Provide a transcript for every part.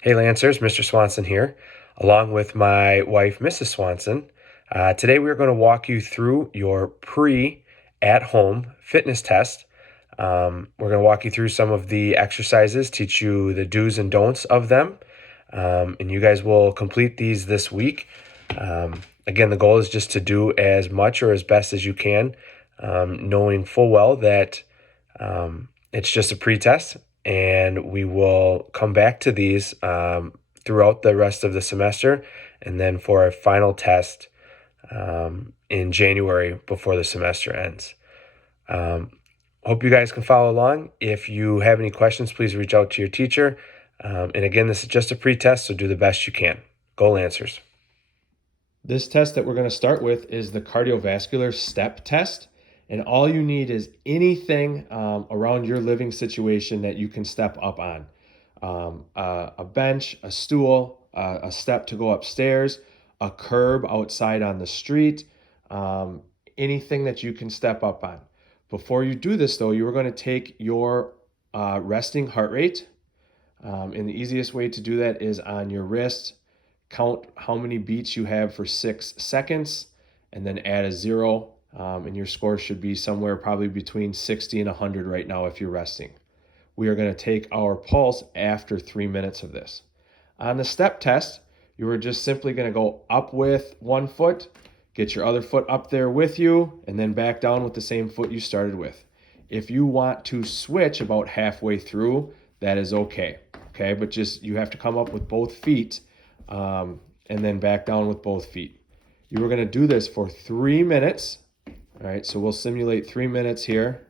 Hey Lancers, Mr. Swanson here, along with my wife, Mrs. Swanson. Today we're going to walk you through your pre-at-home fitness test. We're going to walk you through some of the exercises, teach you the do's and don'ts of them, and you guys will complete these this week. Again, the goal is just to do as much or as best as you can, knowing full well that it's just a pre-test, and we will come back to these throughout the rest of the semester, and then for our final test in January before the semester ends. Hope you guys can follow along. If you have any questions, please reach out to your teacher. And again, this is just a pre-test, so do the best you can. Go Lancers. This test that we're going to start with is the cardiovascular step test. And all you need is anything around your living situation that you can step up on. A bench, a stool, a step to go upstairs, a curb outside on the street, anything that you can step up on. Before you do this though, you are going to take your resting heart rate. And the easiest way to do that is on your wrist. Count how many beats you have for 6 seconds and then add a 0. And your score should be somewhere probably between 60 and 100 right now if you're resting. We are going to take our pulse after 3 minutes of this. On the step test, you are just simply going to go up with one foot, get your other foot up there with you, and then back down with the same foot you started with. If you want to switch about halfway through, that is okay. Okay, but just you have to come up with both feet and then back down with both feet. You are going to do this for 3 minutes. All right, so we'll simulate 3 minutes here.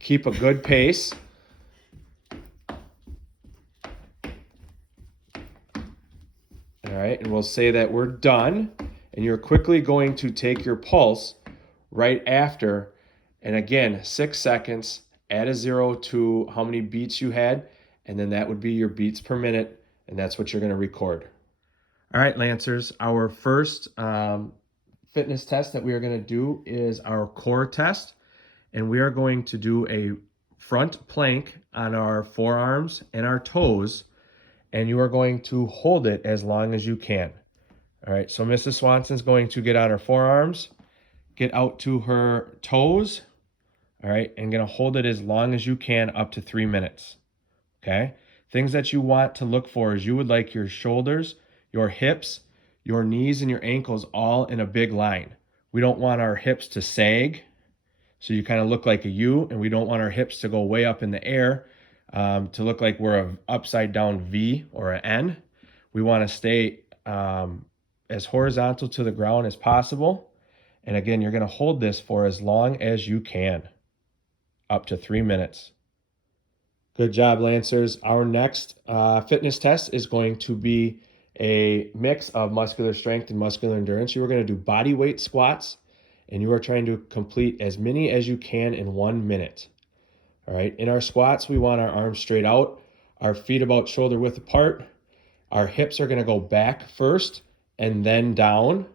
Keep a good pace. All right, and we'll say that we're done. And you're quickly going to take your pulse right after. And again, 6 seconds, add a 0 to how many beats you had. And then that would be your beats per minute. And that's what you're going to record. All right, Lancers, our first fitness test that we are going to do is our core test. And we are going to do a front plank on our forearms and our toes. And you are going to hold it as long as you can. All right, so Mrs. Swanson's going to get on her forearms, get out to her toes, all right, and going to hold it as long as you can up to 3 minutes. Okay, things that you want to look for is you would like your shoulders, your hips, your knees, and your ankles all in a big line. We don't want our hips to sag, so you kind of look like a U, and we don't want our hips to go way up in the air to look like we're an upside down V or an N. We want to stay as horizontal to the ground as possible. And again, you're going to hold this for as long as you can, up to 3 minutes. Good job, Lancers. Our next fitness test is going to be a mix of muscular strength and muscular endurance. You are going to do body weight squats, and you are trying to complete as many as you can in 1 minute. All right. In our squats, we want our arms straight out, our feet about shoulder width apart. Our hips are going to go back first and then down.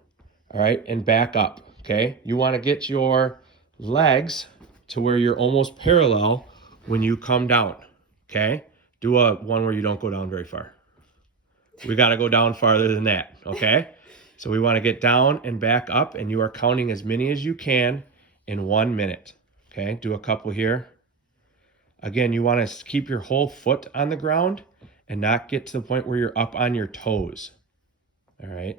All right. And back up. Okay. You want to get your legs to where you're almost parallel when you come down. Okay. Do a one where you don't go down very far. We got to go down farther than that. Okay. So we want to get down and back up, and you are counting as many as you can in 1 minute. Okay. Do a couple here. Again, you want to keep your whole foot on the ground and not get to the point where you're up on your toes. All right.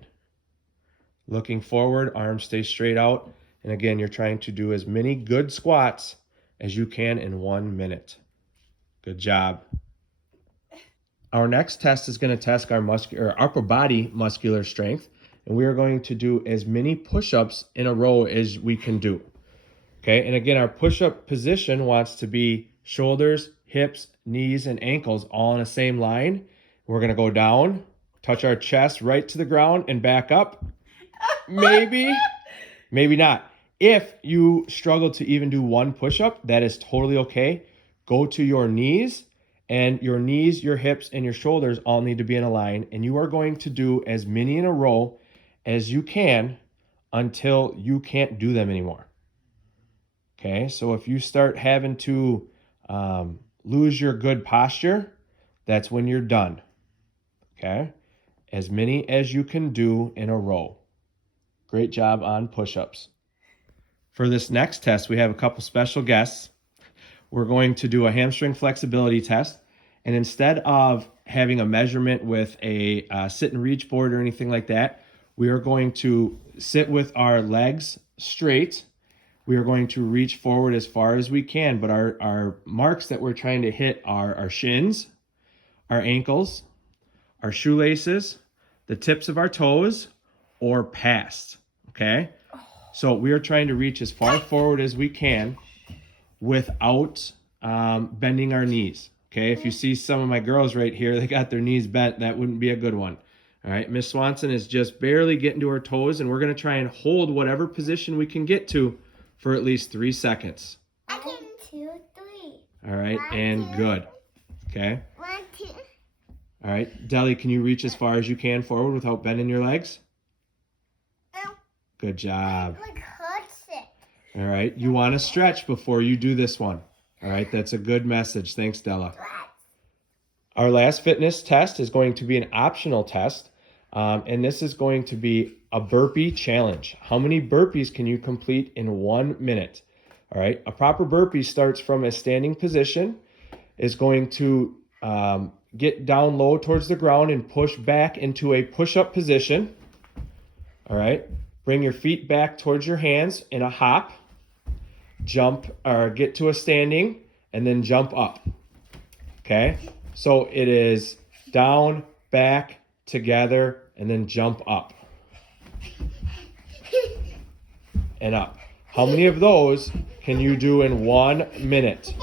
Looking forward, arms stay straight out. And again, you're trying to do as many good squats as you can in 1 minute. Good job. Our next test is going to test our upper body muscular strength. And we are going to do as many push-ups in a row as we can do. Okay. And again, our push-up position wants to be shoulders, hips, knees, and ankles all in the same line. We're going to go down, touch our chest right to the ground, and back up. Maybe, maybe not. If you struggle to even do one push-up, that is totally okay. Go to your knees, and your knees, your hips, and your shoulders all need to be in a line. And you are going to do as many in a row as you can until you can't do them anymore. Okay, so if you start having to lose your good posture, that's when you're done. Okay? As many as you can do in a row. Great job on push-ups. For this next test, we have a couple special guests. We're going to do a hamstring flexibility test. And instead of having a measurement with a sit and reach board or anything like that, we are going to sit with our legs straight. We are going to reach forward as far as we can, but our marks that we're trying to hit are our shins, our ankles, our shoelaces, the tips of our toes, or past, okay? So we are trying to reach as far forward as we can without bending our knees, okay? If you see some of my girls right here, they got their knees bent, that wouldn't be a good one. All right, Miss Swanson is just barely getting to her toes, and we're gonna try and hold whatever position we can get to for at least 3 seconds. I can 2, 3. All right, and good, okay? 1, 2. All right, Deli, can you reach as far as you can forward without bending your legs? Good job. Like hurts it. All right, you want to stretch before you do this one. All right, that's a good message. Thanks, Della. Our last fitness test is going to be an optional test, and this is going to be a burpee challenge. How many burpees can you complete in 1 minute? All right, a proper burpee starts from a standing position, is going to get down low towards the ground and push back into a push-up position. All right. Bring your feet back towards your hands in a hop, jump or get to a standing, and then jump up. Okay? So it is down, back, together, and then jump up. And up. How many of those can you do in 1 minute?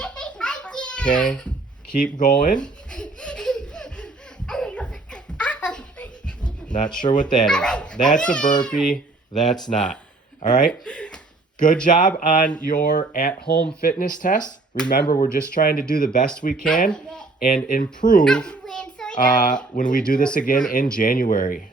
Okay? Keep going. Not sure what that is. That's a burpee. That's not. All right. Good job on your at-home fitness test. Remember, we're just trying to do the best we can and improve when we do this again in January.